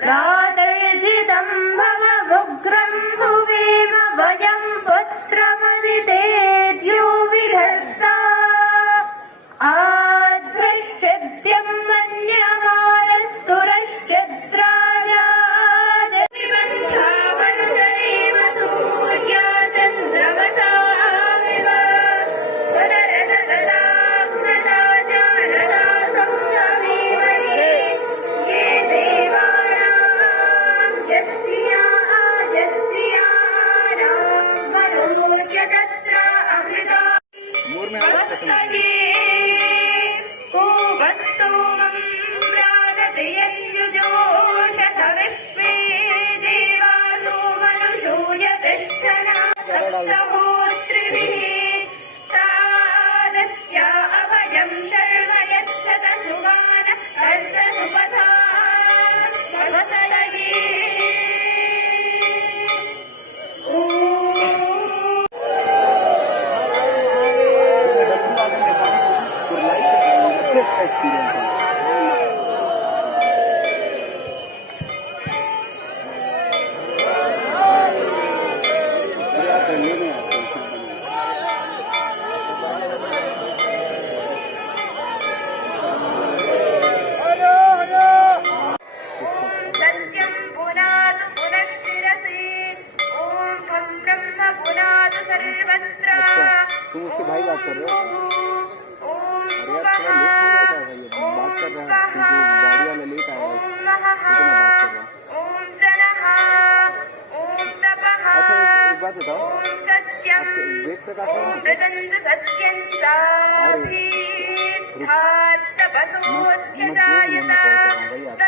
प्रातर्जितं भवमुग्रं भुवेम वयं पुत्रमदितेद्यो विधत्ता आद्रश्यद्यं मन्यमानस्तुरश्चद्राजादेव सूर्याचन्द्रमसाविव सररदराग्रराजानरासंयमीमहे ये देवानां यस्या राममनोर्यतत्र अमृता तुम उसके भाई बात कर रहे हो? अरे यार थोड़ा लेट हो जाता है भाई, बात कर रहा है जो गाड़ी वाला लेट आया है, तो मैं बात कर रहा हूँ। अच्छा एक बात बताओ, आप ब्रेक पे काट रहे हो? अरे मत बोल, मैं कॉल कर रहा हूँ भाई आपको।